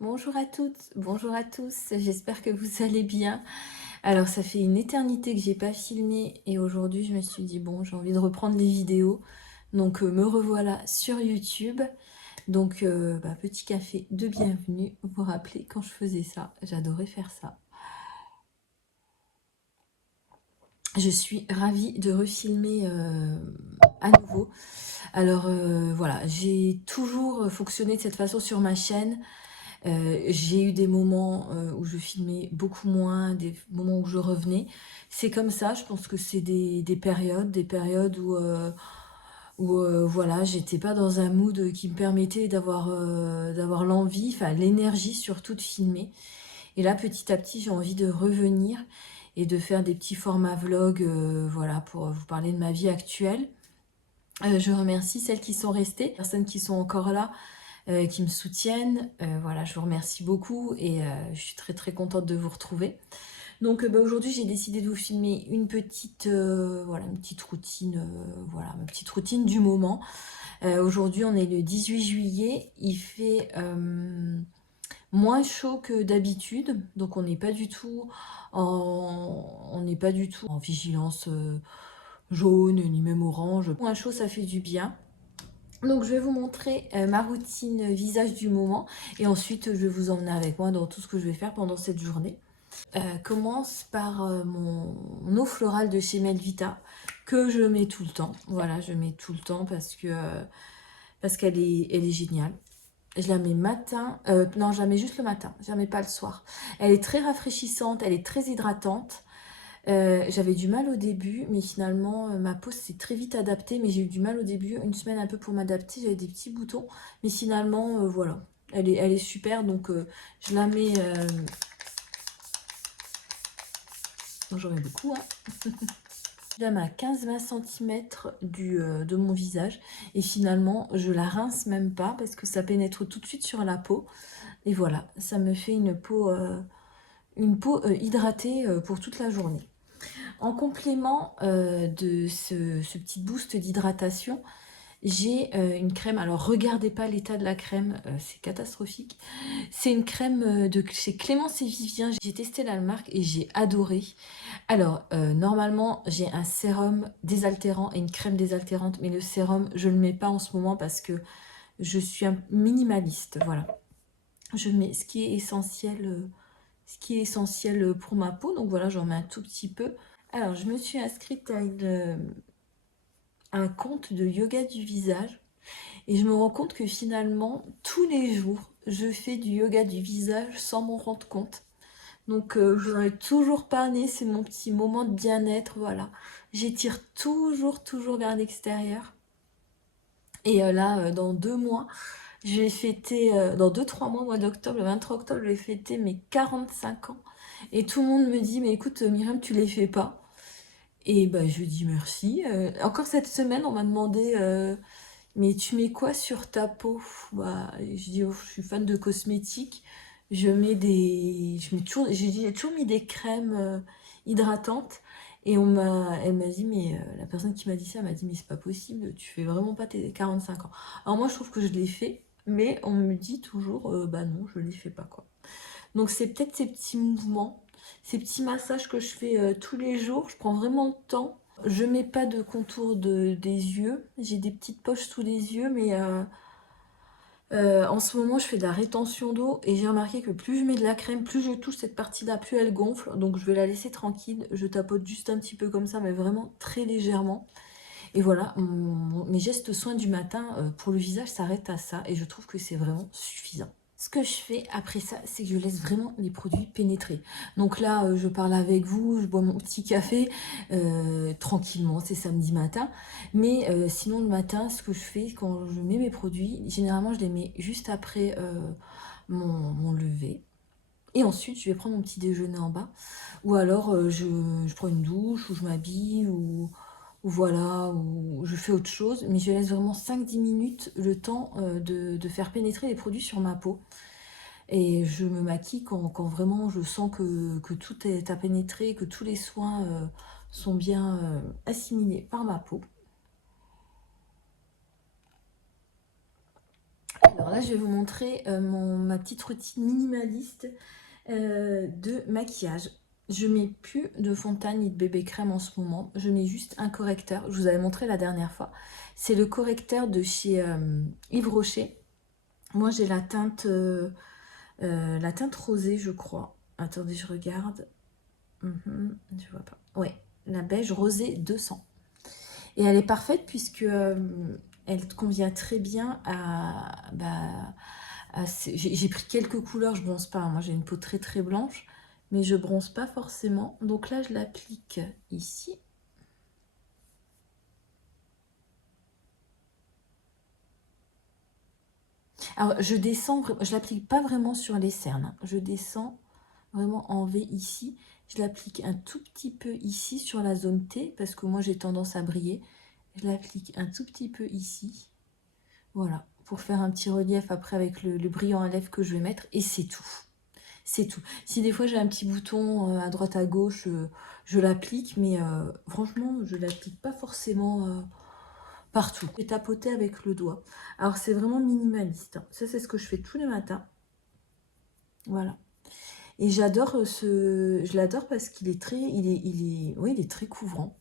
Bonjour à toutes, bonjour à tous, j'espère que vous allez bien. Alors ça fait une éternité que j'ai pas filmé et aujourd'hui je me suis dit bon j'ai envie de reprendre les vidéos. Donc me revoilà sur YouTube. Donc petit café de bienvenue. Vous vous rappelez quand je faisais ça, j'adorais faire ça. Je suis ravie de refilmer à nouveau. Alors voilà, j'ai toujours fonctionné de cette façon sur ma chaîne. J'ai eu des moments où je filmais beaucoup moins, des moments où je revenais. C'est comme ça, je pense que c'est des périodes où voilà, j'étais pas dans un mood qui me permettait d'avoir l'envie, enfin l'énergie surtout de filmer. Et là, petit à petit, j'ai envie de revenir et de faire des petits formats vlog, voilà, pour vous parler de ma vie actuelle. Je remercie celles qui sont restées, les personnes qui sont encore là, qui me soutiennent. Voilà, je vous remercie beaucoup et je suis très très contente de vous retrouver. Donc aujourd'hui, j'ai décidé de vous filmer voilà, une petite routine, voilà, ma petite routine du moment. Aujourd'hui, on est le 18 juillet, il fait moins chaud que d'habitude, donc on n'est pas du tout en vigilance jaune ni même orange. Moins chaud, ça fait du bien. Donc je vais vous montrer ma routine visage du moment et ensuite je vais vous emmener avec moi dans tout ce que je vais faire pendant cette journée. Commence par mon eau florale de chez Melvita que je mets tout le temps. Voilà, je mets tout le temps parce elle est géniale. Je la mets matin, non je la mets juste le matin, je la mets pas le soir. Elle est très rafraîchissante, elle est très hydratante. J'avais du mal au début, mais finalement, ma peau s'est très vite adaptée. Mais j'ai eu du mal au début, une semaine un peu pour m'adapter. J'avais des petits boutons. Mais finalement, voilà, elle est super. Donc, je la mets... J'en mets beaucoup, hein. Je la mets à 15-20 cm de mon visage. Et finalement, je la rince même pas parce que ça pénètre tout de suite sur la peau. Et voilà, ça me fait une peau hydratée pour toute la journée. En complément de ce petit boost d'hydratation, j'ai une crème. Alors, regardez pas l'état de la crème, c'est catastrophique. C'est une crème de chez Clémence et Vivien. J'ai testé la marque et j'ai adoré. Alors, normalement, j'ai un sérum désaltérant et une crème désaltérante, mais le sérum, je ne le mets pas en ce moment parce que je suis un minimaliste. Voilà. Je mets ce qui est essentiel. Ce qui est essentiel pour ma peau, donc voilà, j'en mets un tout petit peu. Alors, je me suis inscrite à un compte de yoga du visage et je me rends compte que finalement, tous les jours, je fais du yoga du visage sans m'en rendre compte. Donc, je n'en ai toujours parlé, c'est mon petit moment de bien-être, voilà. J'étire toujours vers l'extérieur. Et là, dans 2 mois, je vais fêter, dans 2-3 mois, mois d'octobre, le 23 octobre, je vais fêter mes 45 ans. Et tout le monde me dit, mais écoute, Myriam, tu les fais pas. Et bah, je lui dis merci. Encore cette semaine, on m'a demandé mais tu mets quoi sur ta peau? Bah, je dis oh, je suis fan de cosmétiques. J'ai toujours mis des crèmes hydratantes. Et elle m'a dit, mais la personne qui m'a dit ça m'a dit, mais c'est pas possible, tu fais vraiment pas tes 45 ans. Alors moi, je trouve que je l'ai fait, mais on me dit toujours, bah non, je les fais pas quoi. Donc c'est peut-être ces petits mouvements, ces petits massages que je fais tous les jours. Je prends vraiment le temps. Je mets pas de contour des yeux. J'ai des petites poches sous les yeux, mais en ce moment je fais de la rétention d'eau et j'ai remarqué que plus je mets de la crème, plus je touche cette partie-là, plus elle gonfle. Donc je vais la laisser tranquille. Je tapote juste un petit peu comme ça, mais vraiment très légèrement. Et voilà, mes gestes soins du matin pour le visage s'arrêtent à ça et je trouve que c'est vraiment suffisant. Ce que je fais après ça, c'est que je laisse vraiment les produits pénétrer. Donc là, je parle avec vous, je bois mon petit café tranquillement, c'est samedi matin. Mais sinon, le matin, ce que je fais quand je mets mes produits, généralement, je les mets juste après mon lever. Et ensuite, je vais prendre mon petit déjeuner en bas. Ou alors, je prends une douche, ou je m'habille, ou voilà, ou je fais autre chose. Mais je laisse vraiment 5-10 minutes le temps de faire pénétrer les produits sur ma peau. Et je me maquille quand vraiment je sens que tout est à pénétrer, que tous les soins sont bien assimilés par ma peau. Alors là, je vais vous montrer ma petite routine minimaliste de maquillage. Je mets plus de fond de teint ni de bébé crème en ce moment. Je mets juste un correcteur. Je vous avais montré la dernière fois. C'est le correcteur de chez Yves Rocher. Moi, j'ai la teinte rosée, je crois. Attendez, je regarde. Je vois pas. Ouais, la beige rosée 200. Et elle est parfaite puisque elle convient très bien à... j'ai pris quelques couleurs, je bronze pas. Moi, j'ai une peau très très blanche, mais je bronze pas forcément. Donc là, je l'applique ici. Alors, je descends, je l'applique pas vraiment sur les cernes. Je descends vraiment en V ici. Je l'applique un tout petit peu ici sur la zone T, parce que moi, j'ai tendance à briller. Je l'applique un tout petit peu ici. Voilà, pour faire un petit relief après avec le brillant à lèvres que je vais mettre. Et c'est tout. C'est tout. Si des fois j'ai un petit bouton à droite à gauche, je l'applique, mais franchement, je ne l'applique pas forcément partout. Je vais tapoter avec le doigt. Alors c'est vraiment minimaliste, hein. Ça, c'est ce que je fais tous les matins. Voilà. Et j'adore je l'adore parce qu'il est très, oui, il est très couvrant.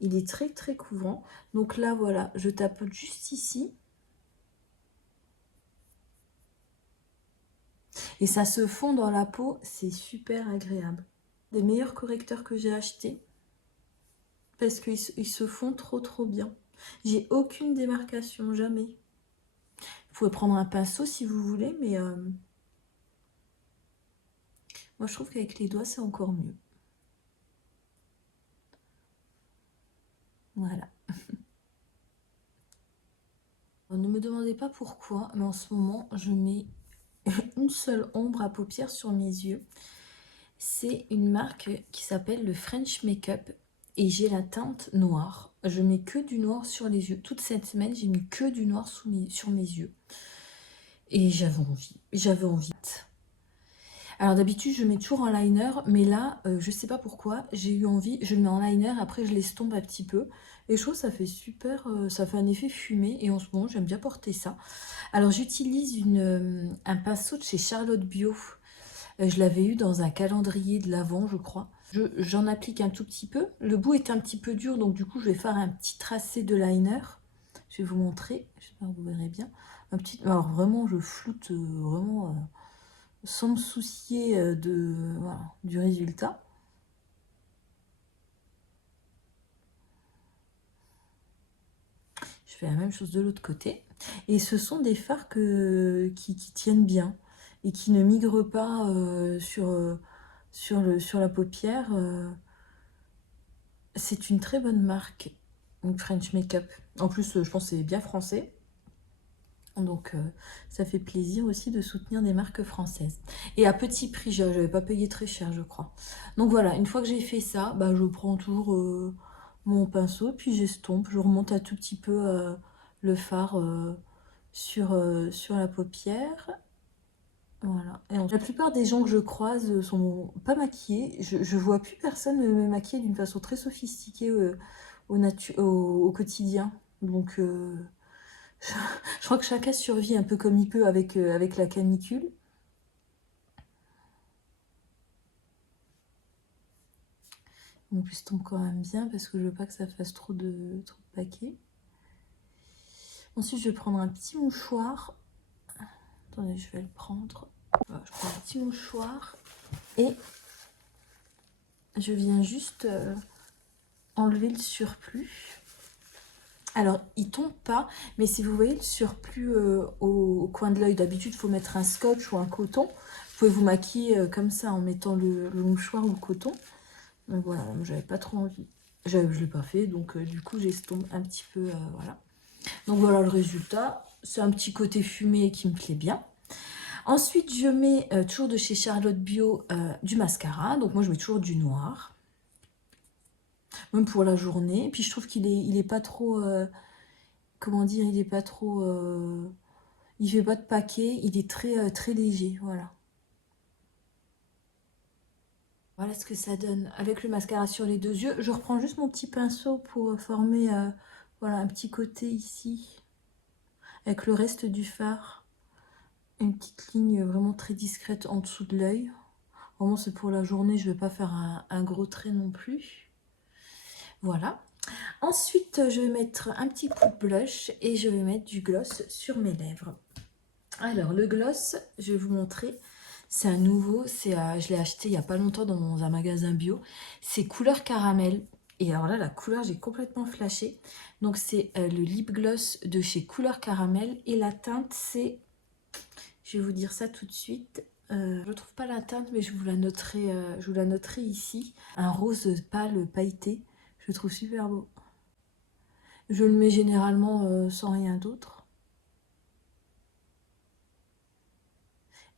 Il est très très couvrant. Donc là, voilà, je tapote juste ici. Et ça se fond dans la peau, c'est super agréable. Des meilleurs correcteurs que j'ai achetés parce qu'ils se font trop trop bien. J'ai aucune démarcation, jamais. Vous pouvez prendre un pinceau si vous voulez, mais moi je trouve qu'avec les doigts c'est encore mieux. Voilà. Ne me demandez pas pourquoi, mais en ce moment je mets une seule ombre à paupières sur mes yeux. C'est une marque qui s'appelle le French Makeup et j'ai la teinte noire. Je mets que du noir sur les yeux. Toute cette semaine, j'ai mis que du noir sur mes yeux. Et j'avais envie. J'avais envie. Alors d'habitude, je mets toujours en liner, mais là, je sais pas pourquoi, j'ai eu envie. Je le mets en liner, après je l'estompe un petit peu. Et je trouve que ça fait super, ça fait un effet fumé. Et en ce moment, j'aime bien porter ça. Alors j'utilise un pinceau de chez Charlotte Bio. Je l'avais eu dans un calendrier de l'Avent, je crois. J'en applique un tout petit peu. Le bout est un petit peu dur, donc du coup, je vais faire un petit tracé de liner. Je vais vous montrer. J'espère que vous verrez bien. Alors vraiment, je floute vraiment sans me soucier voilà, du résultat. Je fais la même chose de l'autre côté. Et ce sont des fards qui tiennent bien et qui ne migrent pas sur la paupière. C'est une très bonne marque, French Makeup. En plus, je pense que c'est bien français. Donc, ça fait plaisir aussi de soutenir des marques françaises. Et à petit prix, je n'avais pas payé très cher, je crois. Donc voilà, une fois que j'ai fait ça, bah, je prends toujours mon pinceau, puis j'estompe. Je remonte un tout petit peu le fard sur la paupière. Voilà. Et la plupart des gens que je croise sont pas maquillés. Je vois plus personne me maquiller d'une façon très sophistiquée au quotidien. Donc, je crois que chacun survit un peu comme il peut avec la canicule. En plus, je tombe quand même bien parce que je veux pas que ça fasse trop de paquets. Ensuite, je vais prendre un petit mouchoir. Attendez, je vais le prendre. Voilà, je prends un petit mouchoir et je viens juste enlever le surplus. Alors, il tombe pas, mais si vous voyez le surplus au coin de l'œil, d'habitude, il faut mettre un scotch ou un coton. Vous pouvez vous maquiller comme ça en mettant le mouchoir ou le coton. Donc voilà, j'avais pas trop envie. Je ne l'ai pas fait, donc du coup, j'estompe un petit peu, voilà. Donc voilà le résultat. C'est un petit côté fumé qui me plaît bien. Ensuite, je mets toujours de chez Charlotte Bio du mascara. Donc moi, je mets toujours du noir. Même pour la journée. Puis je trouve il est pas trop... comment dire, il est pas trop... il fait pas de paquet. Il est très, très léger, voilà. Voilà ce que ça donne avec le mascara sur les deux yeux. Je reprends juste mon petit pinceau pour former voilà, un petit côté ici avec le reste du fard. Une petite ligne vraiment très discrète en dessous de l'œil. Vraiment, c'est pour la journée, je ne vais pas faire un gros trait non plus. Voilà. Ensuite, je vais mettre un petit coup de blush et je vais mettre du gloss sur mes lèvres. Alors, le gloss, je vais vous montrer. C'est un nouveau, je l'ai acheté il n'y a pas longtemps dans un magasin bio. C'est couleur caramel. Et alors là, la couleur, j'ai complètement flashé. Donc, c'est le lip gloss de chez Couleur Caramel. Et la teinte, c'est... Je vais vous dire ça tout de suite. Je ne trouve pas la teinte, mais je vous la noterai ici. Un rose pâle pailleté. Je le trouve super beau. Je le mets généralement sans rien d'autre.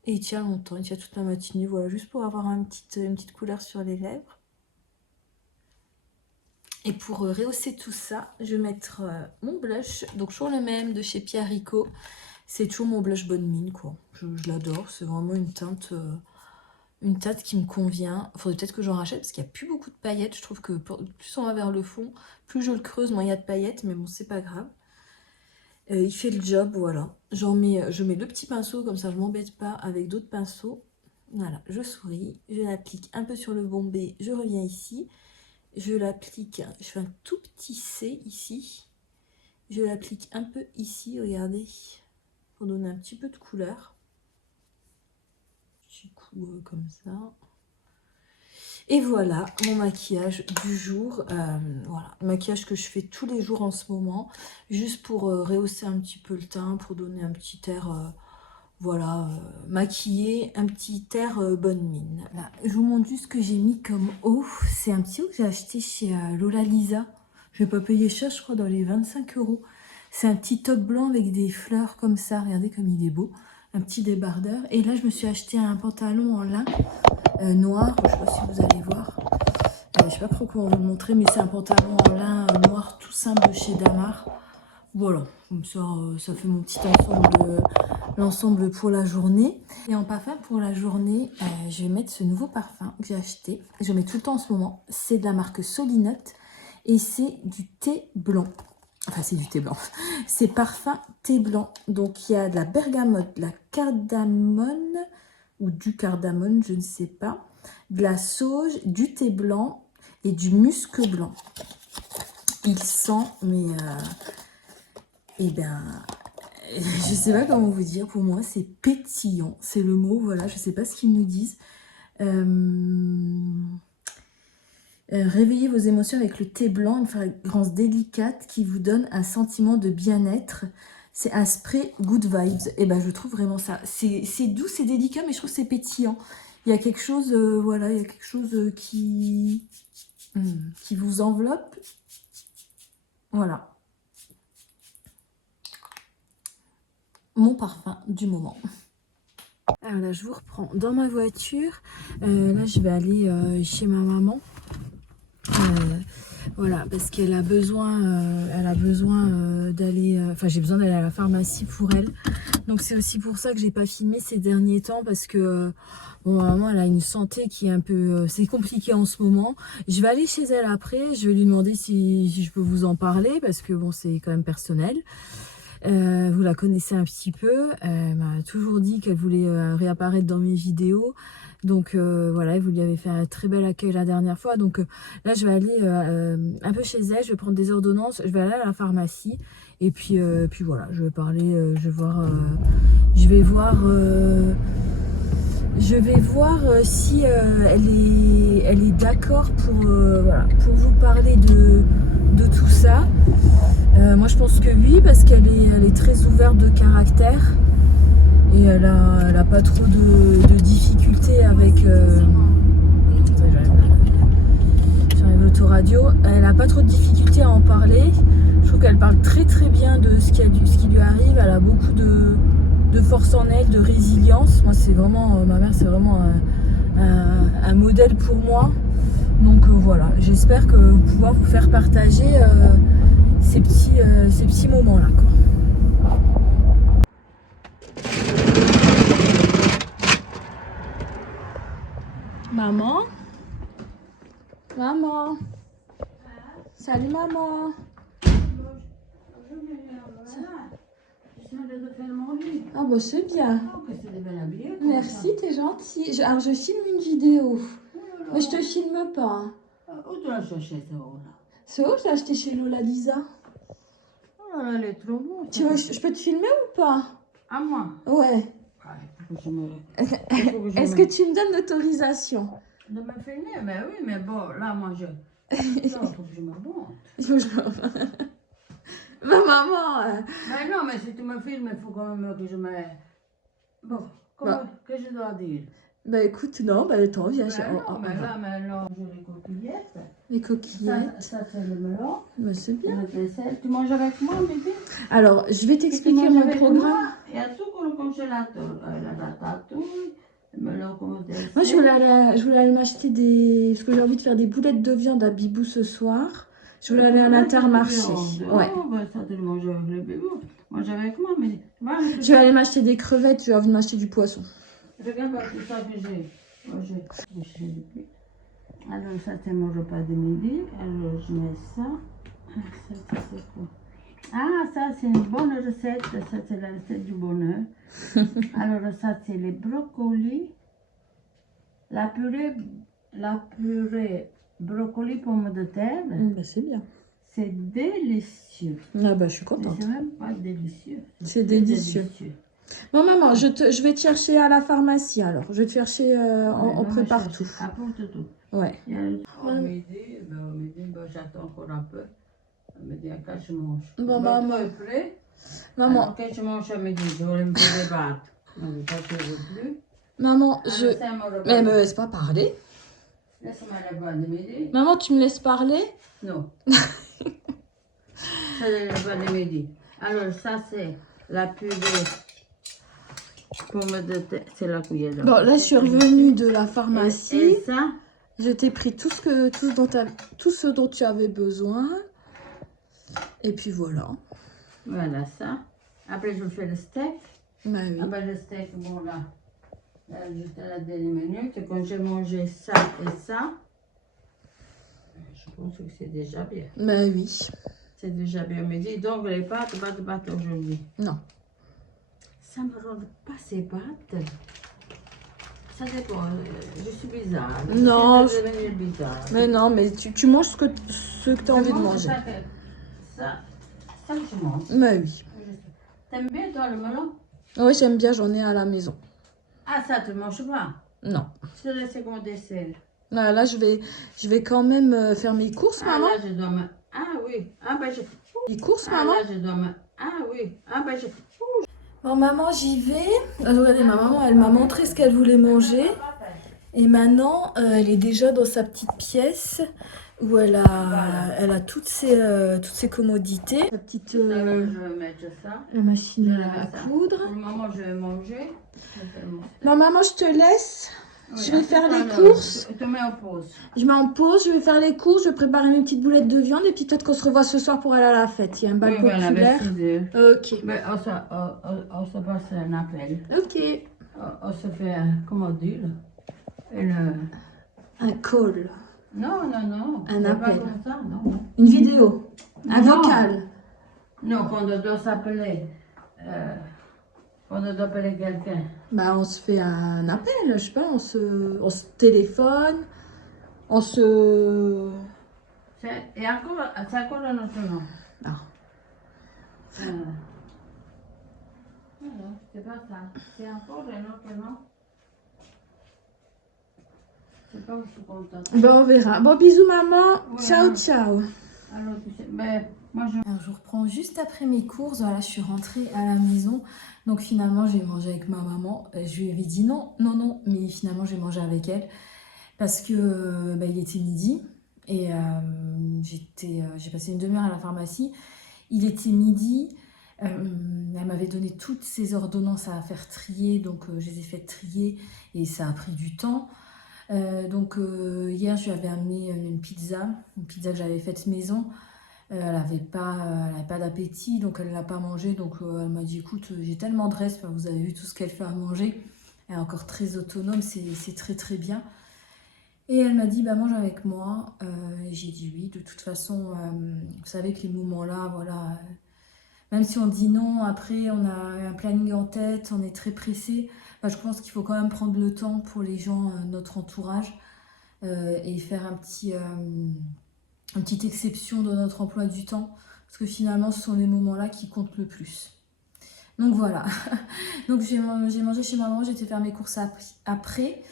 Et il tient longtemps, il tient toute la matinée. Voilà, juste pour avoir une petite couleur sur les lèvres. Et pour rehausser tout ça, je vais mettre mon blush. Donc toujours le même de chez Pierre Rico. C'est toujours mon blush Bonne Mine, quoi. Je l'adore, c'est vraiment une teinte qui me convient. Il faudrait peut-être que j'en rachète parce qu'il n'y a plus beaucoup de paillettes. Je trouve que plus on va vers le fond, plus je le creuse, moins il y a de paillettes. Mais bon, c'est pas grave. Il fait le job, voilà. Je mets le petit pinceau, comme ça je m'embête pas avec d'autres pinceaux. Voilà, je souris, je l'applique un peu sur le bombé, je reviens ici. Je l'applique, je fais un tout petit C ici. Je l'applique un peu ici, regardez, pour donner un petit peu de couleur. Petit coup comme ça. Et voilà mon maquillage du jour. Voilà, le maquillage que je fais tous les jours en ce moment, juste pour rehausser un petit peu le teint, pour donner un petit air, voilà, maquillé, un petit air bonne mine. Là, je vous montre juste ce que j'ai mis comme eau. C'est un petit eau que j'ai acheté chez Lola Lisa. Je vais pas payer cher, je crois, dans les 25 €. C'est un petit top blanc avec des fleurs comme ça. Regardez comme il est beau. Un petit débardeur. Et là, je me suis acheté un pantalon en lin noir. Je sais pas si vous allez voir. Je sais pas trop comment vous le montrer, mais c'est un pantalon en lin noir tout simple de chez Damar. Voilà, comme ça, ça fait mon petit ensemble, l'ensemble pour la journée. Et en parfum pour la journée, je vais mettre ce nouveau parfum que j'ai acheté. Je mets tout le temps en ce moment. C'est de la marque Solinote et c'est du thé blanc. Enfin, c'est du thé blanc. C'est parfum thé blanc. Donc, il y a de la bergamote, de la cardamone ou du cardamone, je ne sais pas. De la sauge, du thé blanc et du musc blanc. Il sent, mais... eh ben, je sais pas comment vous dire, pour moi c'est pétillant, c'est le mot, voilà, je sais pas ce qu'ils nous disent. Réveillez vos émotions avec le thé blanc, une fragrance délicate qui vous donne un sentiment de bien-être. C'est un spray good vibes, et ben je trouve vraiment ça. C'est doux, c'est délicat, mais je trouve que c'est pétillant. Il y a quelque chose, voilà, il y a quelque chose qui vous enveloppe. Voilà. Mon parfum du moment. Alors là, je vous reprends dans ma voiture. Là, je vais aller chez ma maman. Voilà, parce qu'elle a besoin, d'aller... Enfin, j'ai besoin d'aller à la pharmacie pour elle. Donc, c'est aussi pour ça que j'ai pas filmé ces derniers temps. Parce que, bon, ma maman, elle a une santé qui est un peu... c'est compliqué en ce moment. Je vais aller chez elle après. Je vais lui demander si je peux vous en parler. Parce que, bon, c'est quand même personnel. Vous la connaissez un petit peu, elle m'a toujours dit qu'elle voulait réapparaître dans mes vidéos, donc voilà, vous lui avez fait un très bel accueil la dernière fois, donc là je vais aller un peu chez elle, je vais prendre des ordonnances, je vais aller à la pharmacie, et puis voilà, je vais parler, je vais voir si elle est d'accord pour, voilà, pour vous parler de tout ça. Moi je pense que oui, parce qu'elle est très ouverte de caractère et elle a pas trop de difficultés avec j'enlève l'autoradio, elle a pas trop de difficultés à en parler. Je trouve qu'elle parle très très bien de ce qui lui arrive. Elle a beaucoup de force en elle, de résilience. Moi c'est vraiment, ma mère c'est vraiment un modèle pour moi. Donc voilà, j'espère que pouvoir vous faire partager ces petits moments là, quoi. Maman, maman, salut maman. ça de faire manger. Ah bah c'est bien. Oh, que c'est bien habillé. Merci, t'es gentil. Alors je filme une vidéo. Oh là là. Mais je te filme pas. Où tu l'as cherché, ça, là? C'est où je l'ai acheté chez Lola Lisa? Oh là là, elle est trop bonne. Tu veux, je peux te filmer ou pas? À moi? Ouais. Ah, il faut que je me... il faut que je Est-ce me- que tu me donnes l'autorisation? De me filmer, mais oui, mais bon, là, moi, je... Non, il faut que je me monte. Il faut que je... Ma maman. Mais non, mais si tu me filmes, il faut quand même que je me... Bon, comment que je dois dire? Bah écoute, non, bah attends, viens. Ben non, mais là, maintenant, j'ai les coquillettes. Les coquillettes. Ça c'est le melon. Bah, c'est Et bien. le dessert. Tu manges avec moi, bébé? Alors, je vais Tu t'expliquer manges mon avec programme. moi? Il y a tout pour le congélateur. La ratatouille, le melon comme dessert. Moi, je voulais aller m'acheter des... Parce que j'ai envie de faire des boulettes de viande à Bibou ce soir. Je voulais aller à l'Intermarché. Ouais. Oh, ben ça, tu le manges avec le bébé. Mange avec moi, mais... Voilà, Je vais aller m'acheter des crevettes, j'ai envie de m'acheter du poisson. regarde pas tout ça que j'ai. Moi, alors, ça, c'est mon repas de midi. Alors, je mets ça. Ça, c'est quoi? Ah, ça, c'est une bonne recette. Ça, c'est la recette du bonheur. Alors, ça, c'est les brocolis. La purée brocoli pomme de terre. Bah, c'est bien. C'est délicieux. Ah bah, je suis Mais contente. c'est même pas délicieux. C'est très délicieux. Bon, maman, je vais te chercher à la pharmacie alors. Je vais te chercher, on prépare tout. Apporte tout. Ouais. Au midi, j'attends encore un peu. À midi, quand je mange. Bon, Tout maman. est prêt. Maman, Alors, quand je mange à midi, je vais me faire débattre. Non, mais ça, je ne veux plus. maman, Alors, je... c'est mon repas. Mais me laisse pas parler. Laisse-moi le repas de midi. Maman, tu me laisses parler? Non. C'est le repas de midi. Alors, ça, c'est la purée. Pomme de terre, c'est la cuillère. Bon, là, je suis revenue de la Et pharmacie. ça, Je t'ai pris tout ce dont tu avais besoin. Et puis voilà. voilà ça. Après, je fais le steak. Bah oui. Après le steak, bon là, juste à la dernière minute, quand j'ai mangé ça et ça, je pense que c'est déjà bien. Bah oui. C'est déjà bien midi. Donc les pâtes aujourd'hui. Non. Ça me rend pas ces pâtes. Ça dépend, je suis bizarre. Non, Je vais devenir bizarre. Mais non, mais tu manges ce que tu as envie de manger. Ça que je mange. Bah oui. T'aimes bien toi le melon? Oui, j'aime bien, j'en ai à la maison. Ah ça, tu ne manges pas? Non. Tu le laisses comme dessert. Là, je vais quand même faire mes courses, Ah maman. là, je dois me... Ah oui. Ah ben je... Les courses, Ah maman. là, je dois me... Ah oui. Ah ben je... Bon, maman, j'y vais. Regardez, ma maman, elle m'a montré ce qu'elle voulait manger. Et maintenant, elle est déjà dans sa petite pièce où elle a toutes ses commodités. La petite Je vais mettre ça. la machine Je vais à mettre ça. coudre. Pour le moment, je vais manger. Je vais faire mon... Bon, maman, je te laisse. Oui, Je vais faire les attends, courses. Je te mets en pause. Je mets en pause, je vais faire les courses, je vais préparer mes petites boulettes de viande et puis peut-être qu'on se revoit ce soir pour aller à la fête. Il y a un bal Oui, voilà, populaire. vers 6 heures. Ok. Mais on se passe un appel. Ok. On se fait, comment dire, Un call. Non. Un C'est pas appel. comme ça, non. Une vidéo. Un Non. vocal. Non, quand on doit s'appeler. Quand on doit appeler quelqu'un. Bah, on se fait un appel, je sais pas, on se téléphone, on se... C'est encore un autre nom. Ah. Voilà, c'est pas ça. C'est encore un autre nom. Je sais pas où je suis contente. Bon, on verra. Bon, bisous maman. Ouais, Ciao, hein. ciao. Alors, tu sais, mais moi je... Alors, je reprends juste après mes courses. Voilà, je suis rentrée à la maison. Donc finalement, j'ai mangé avec ma maman. Je lui avais dit non. Mais finalement, j'ai mangé avec elle. Parce que il était midi. Et j'ai passé une demi-heure à la pharmacie. Il était midi. Elle m'avait donné toutes ses ordonnances à faire trier. Donc je les ai fait trier. Et ça a pris du temps. Hier, je lui avais amené une pizza que j'avais faite maison. Elle n'avait pas d'appétit, donc elle ne l'a pas mangé. Donc elle m'a dit, écoute, j'ai tellement de reste, vous avez vu tout ce qu'elle fait à manger. Elle est encore très autonome, c'est très très bien. Et elle m'a dit, bah mange avec moi. Et j'ai dit oui, de toute façon, vous savez que les moments là, voilà, Même si on dit non, après on a un planning en tête, on est très pressé, bah, je pense qu'il faut quand même prendre le temps pour les gens, notre entourage, et faire une petite exception dans notre emploi du temps, parce que finalement ce sont les moments-là qui comptent le plus. Donc voilà, donc j'ai mangé chez maman, j'étais faire mes courses après,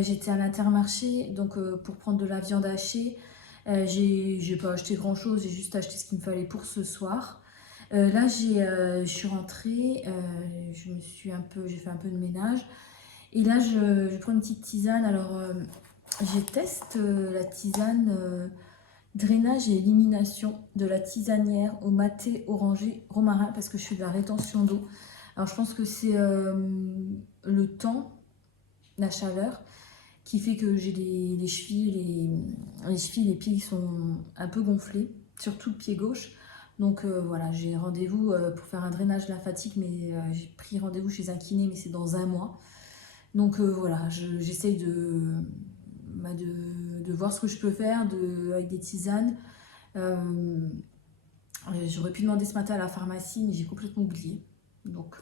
j'étais à l'Intermarché, donc pour prendre de la viande hachée, j'ai pas acheté grand chose, j'ai juste acheté ce qu'il me fallait pour ce soir. Là je suis rentrée, j'ai fait un peu de ménage, et là je prends une petite tisane. Alors je teste la tisane drainage et élimination de la tisanière au maté orangé romarin, parce que je fais de la rétention d'eau. Alors je pense que c'est le temps, la chaleur, qui fait que j'ai les chevilles, les chevilles, les pieds qui sont un peu gonflés, surtout le pied gauche. Donc voilà, j'ai rendez-vous pour faire un drainage lymphatique, mais j'ai pris rendez-vous chez un kiné, mais c'est dans un mois. Donc voilà, j'essaye de voir ce que je peux faire avec des tisanes. J'aurais pu demander ce matin à la pharmacie, mais j'ai complètement oublié. Donc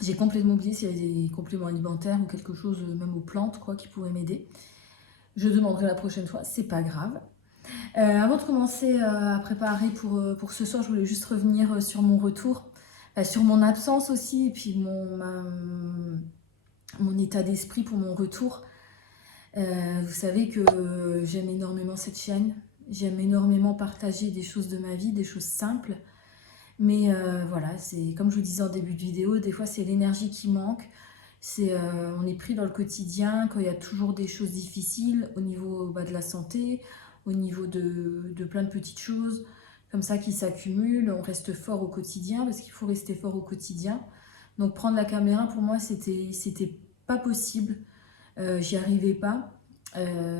j'ai complètement oublié s'il y avait des compléments alimentaires ou quelque chose, même aux plantes, quoi, qui pourraient m'aider. Je demanderai la prochaine fois, c'est pas grave. Avant de commencer à préparer pour ce soir, je voulais juste revenir sur mon retour, sur mon absence aussi, et puis mon état d'esprit pour mon retour. Vous savez que j'aime énormément cette chaîne, j'aime énormément partager des choses de ma vie, des choses simples. Mais voilà, c'est comme je vous disais en début de vidéo, des fois c'est l'énergie qui manque. On est pris dans le quotidien quand il y a toujours des choses difficiles au niveau de la santé, au niveau de plein de petites choses comme ça qui s'accumulent. On reste fort au quotidien parce qu'il faut rester fort au quotidien. Donc prendre la caméra pour moi c'était pas possible. J'y arrivais pas.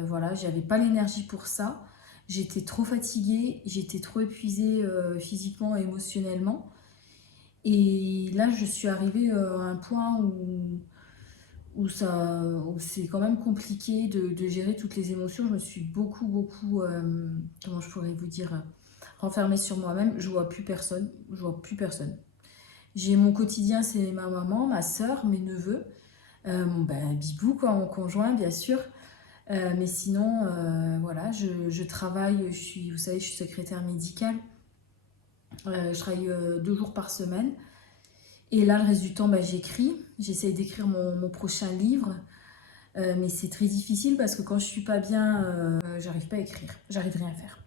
Voilà, j'avais pas l'énergie pour ça. J'étais trop fatiguée, j'étais trop épuisée physiquement et émotionnellement. Et là, je suis arrivée à un point où c'est quand même compliqué de gérer toutes les émotions. Je me suis beaucoup, comment je pourrais vous dire, renfermée sur moi-même. Je vois plus personne, je vois plus personne. J'ai mon quotidien, c'est ma maman, ma soeur, mes neveux, Bibou, quoi, mon conjoint, bien sûr. Mais sinon, voilà, je travaille, vous savez, je suis secrétaire médicale. Je travaille 2 jours par semaine. Et là, le reste du temps, j'écris. J'essaye d'écrire mon prochain livre. Mais c'est très difficile parce que quand je suis pas bien, j'arrive pas à écrire. J'arrive rien à faire.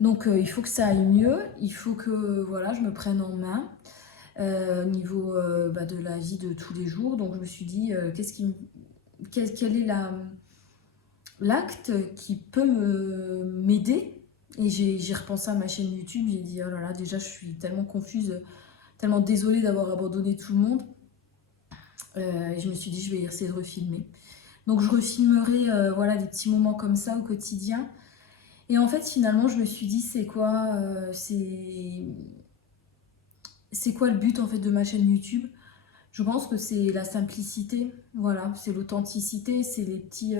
Donc, il faut que ça aille mieux. Il faut que voilà, je me prenne en main au niveau de la vie de tous les jours. Donc, je me suis dit, quel est l'acte qui peut m'aider. Et j'ai repensé à ma chaîne YouTube, j'ai dit oh là là, déjà je suis tellement confuse, tellement désolée d'avoir abandonné tout le monde. Et je me suis dit je vais essayer de refilmer. Donc je refilmerai voilà, des petits moments comme ça au quotidien. Et en fait finalement je me suis dit c'est quoi le but en fait de ma chaîne YouTube. Je pense que c'est la simplicité, voilà, c'est l'authenticité, c'est les petits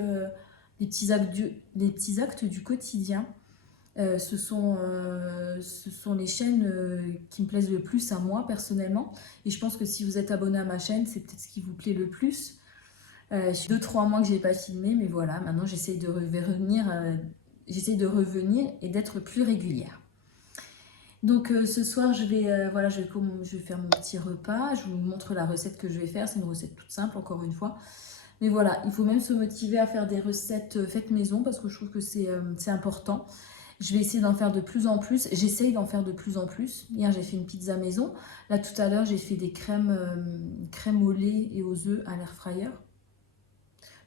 actes du quotidien. Ce sont les chaînes qui me plaisent le plus à moi personnellement. Et je pense que si vous êtes abonné à ma chaîne, c'est peut-être ce qui vous plaît le plus. Ça fait 2-3 mois que je n'ai pas filmé, mais voilà, maintenant j'essaye de revenir et d'être plus régulière. Donc ce soir, je vais faire mon petit repas. Je vous montre la recette que je vais faire. C'est une recette toute simple, encore une fois. Mais voilà, il faut même se motiver à faire des recettes faites maison parce que je trouve que c'est important. Je vais essayer d'en faire de plus en plus. J'essaye d'en faire de plus en plus. Hier, j'ai fait une pizza maison. Là, tout à l'heure, j'ai fait des crèmes au lait et aux œufs à l'air fryer.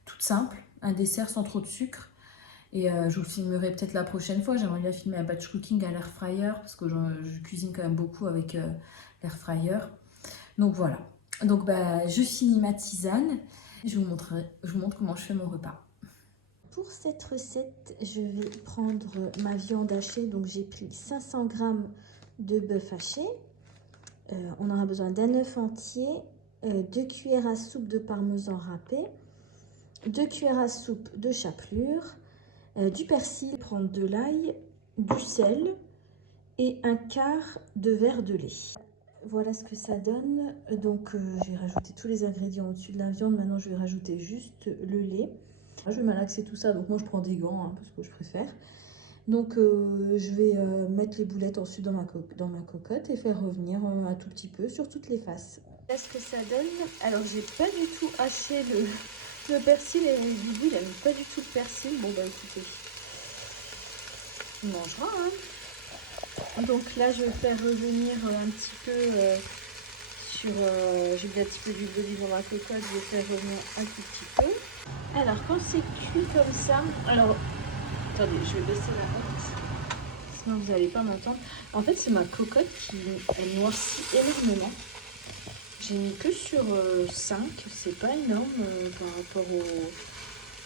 Toute simple, un dessert sans trop de sucre. Et je vous le filmerai peut-être la prochaine fois. J'aimerais bien filmer un batch cooking à l'air fryer parce que je cuisine quand même beaucoup avec l'air fryer. Donc voilà. Donc je finis ma tisane. Je vous montre comment je fais mon repas. Pour cette recette, je vais prendre ma viande hachée. Donc j'ai pris 500 g de bœuf haché. On aura besoin d'un œuf entier, 2 cuillères à soupe de parmesan râpé, 2 cuillères à soupe de chapelure, du persil, prendre de l'ail, du sel et un quart de verre de lait. Voilà ce que ça donne. Donc j'ai rajouté tous les ingrédients au-dessus de la viande. Maintenant je vais rajouter juste le lait. Je vais malaxer tout ça, donc moi je prends des gants hein, parce que je préfère. Donc je vais mettre les boulettes ensuite dans ma cocotte et faire revenir un tout petit peu sur toutes les faces. Voilà ce que ça donne. Alors j'ai pas du tout haché le persil et Bibou il aime pas du tout le persil. Bon bah écoutez, on mangera hein. Donc là, je vais faire revenir un petit peu sur... j'ai mis un petit peu d'huile d'olive dans ma cocotte, je vais faire revenir un tout petit peu. Alors, quand c'est cuit comme ça... Alors, attendez, je vais baisser la honte, sinon vous n'allez pas m'entendre. En fait, c'est ma cocotte qui elle noircit énormément. J'ai mis que sur 5, c'est pas énorme par rapport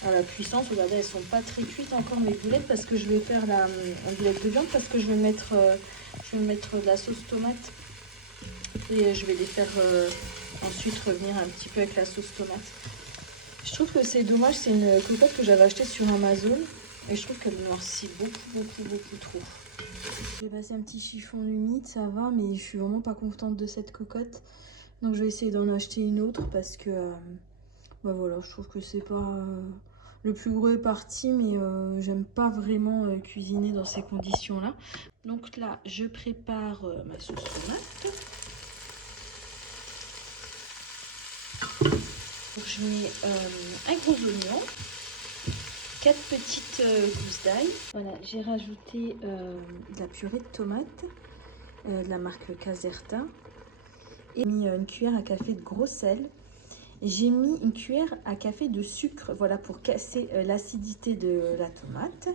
à la puissance. Regardez, elles sont pas très cuites encore mes boulettes parce que je vais faire la boulette de viande parce que je vais mettre de la sauce tomate et je vais les faire ensuite revenir un petit peu avec la sauce tomate. Je trouve que c'est dommage, c'est une cocotte que j'avais achetée sur Amazon et je trouve qu'elle noircit beaucoup trop. J'ai passé un petit chiffon humide, ça va, mais je suis vraiment pas contente de cette cocotte. Donc je vais essayer d'en acheter une autre parce que bah voilà, je trouve que c'est pas le plus gros est parti, mais j'aime pas vraiment cuisiner dans ces conditions là. Donc là je prépare ma sauce tomate. Donc je mets un gros oignon, 4 petites gousses d'ail. Voilà, j'ai rajouté de la purée de tomates de la marque Caserta et j'ai mis une cuillère à café de gros sel. J'ai mis une cuillère à café de sucre, voilà, pour casser l'acidité de la tomate.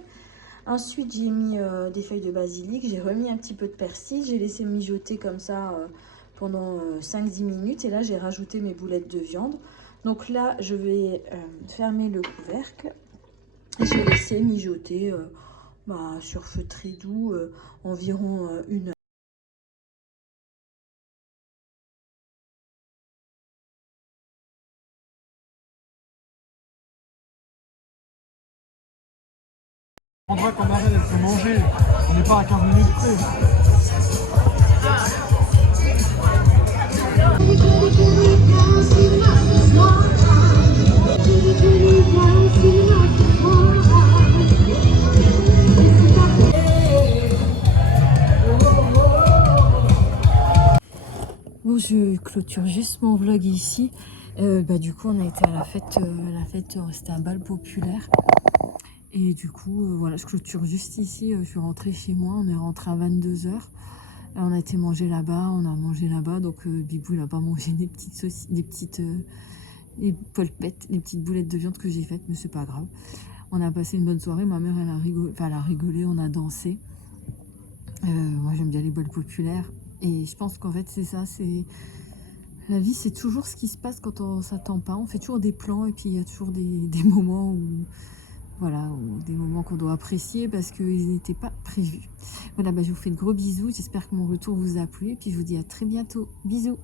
Ensuite, j'ai mis des feuilles de basilic, j'ai remis un petit peu de persil, j'ai laissé mijoter comme ça pendant 5-10 minutes. Et là, j'ai rajouté mes boulettes de viande. Donc là, je vais fermer le couvercle et je vais laisser mijoter sur feu très doux environ 1 heure. L'endroit qu'on arrête, elle peut manger. On n'est pas à 15 minutes près. Bon, je clôture juste mon vlog ici. Du coup, on a été à la fête, c'était un bal populaire. Et du coup, voilà, je clôture juste ici. Je suis rentrée chez moi, on est rentré à 22 h. On a été manger là-bas, on a mangé là-bas. Donc, Bibou, il n'a pas mangé des petites saucisses, les polpettes, les petites boulettes de viande que j'ai faites, mais c'est pas grave. On a passé une bonne soirée. Ma mère, elle a rigolé, on a dansé. Moi, j'aime bien les bols populaires. Et je pense qu'en fait, c'est ça, c'est... La vie, c'est toujours ce qui se passe quand on s'attend pas. On fait toujours des plans et puis il y a toujours des moments où... Voilà, des moments qu'on doit apprécier parce qu'ils n'étaient pas prévus. Voilà, je vous fais de gros bisous. J'espère que mon retour vous a plu. Et puis je vous dis à très bientôt. Bisous.